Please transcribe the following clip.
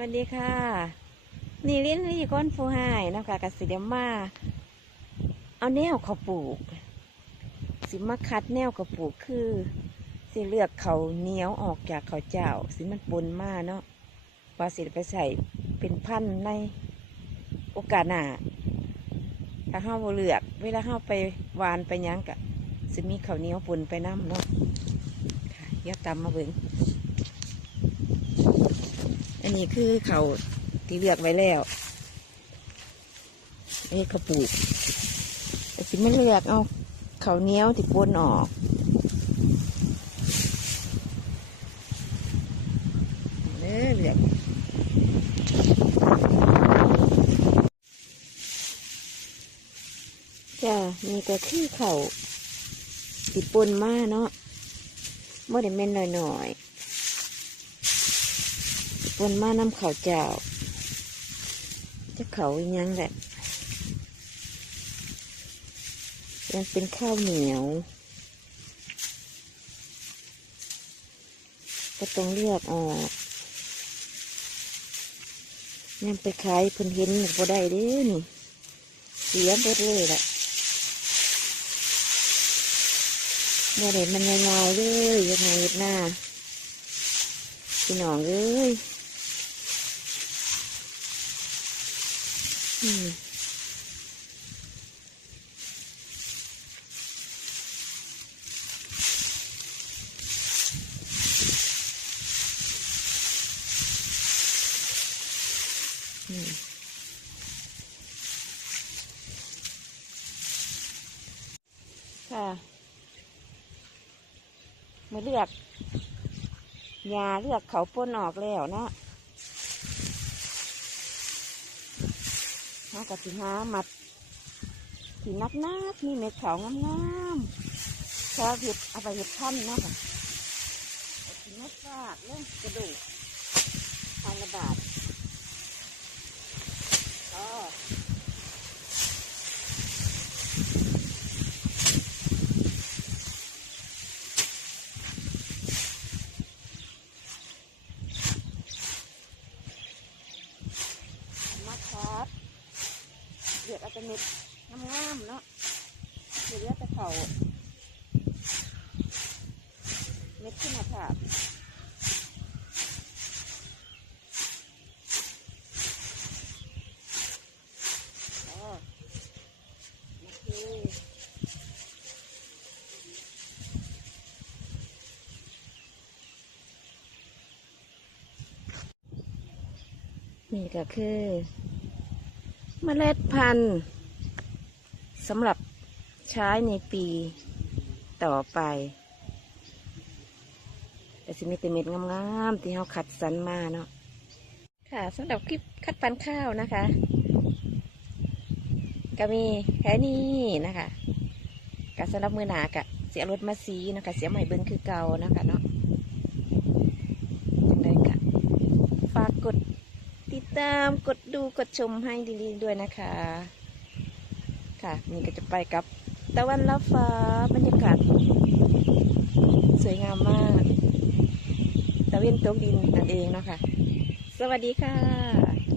วัสดีค่ะ นี่ลิ้นลี่ก้อนฟูไฮนะคะกับสิเดมา เอาแนวเขาปลูก สิมาคัดแนวเขาปลูกคือ สิเลือกเขาเหนียวออกจากเขาเจ้า สิมันปนมาเนาะว่าสิไปใส่เป็นพันในโอกาสหน้าถ้าเฮาบ่เลือก เวลาเฮาไปวานไปยังกะสิมีเขาเหนียวปนไปน้ำเนาะค่ะเดี๋ยวตามมาเบิ่ง อันนี้คือเขาที่เลือกไว้แล้วอันนี้เขาปลูกแต่สิไม่เลือกเอาเขาเนี้ยวที่ปนออกเลือเลือกจ้านี่ก็คือเขาติปนมาเนาะไม่ได้แม่นหน่อยๆ ปนมาน้ำเขาเจ้าจะเขาอีหยังแหละยังเป็นข้าวเหนียว ก็ต้องเลือกออกยังไปขายเพิ่นเห็นบ่ได้เด้นี่เสียหมดเลยล่ะบ่ได้มันง่ายๆเลยยังไงเฮ็ดหน้าพี่น้องเอ้ย ค่ะมาเลือกยาเลือกเขาป้นออกแล้วเนาะ หากะสิหามัดที่นักนักมีเม็ดขาวงามๆพอเห็ดเอาไปเห็ดพันเนาะค่ะสีนักฟาดเรื่องกระดูกทางระบาดก็มาครับ เดือดเอาแต่เม็ดงามๆเนาะเดือดแต่เขาเม็ดขึ้นมาค่ะอ๋อโอเคนี่ก็คือ เมล็ดพันธุ์สำหรับใช้ในปีต่อไปแต่สิมีแต่เม็ดงามๆที่เราคัดสรรมาเนาะค่ะสำหรับคลิปคัดปันข้าวนะคะ ก็มีแค่นี้นะคะกสำหรับมือหนากะเสียรถมาซีนะคะ เสียใหม่เบิ้งคือเก่านะคะเนาะจังได้กะฝากกด ตามกดดูกดชมให้ดีๆด้วยนะคะ ค่ะ นี่ก็จะไปกับตะวันลับฟ้าบรรยากาศ สวยงามมาก ตะเวนตกดินนั่นเองเนาะค่ะ สวัสดีค่ะ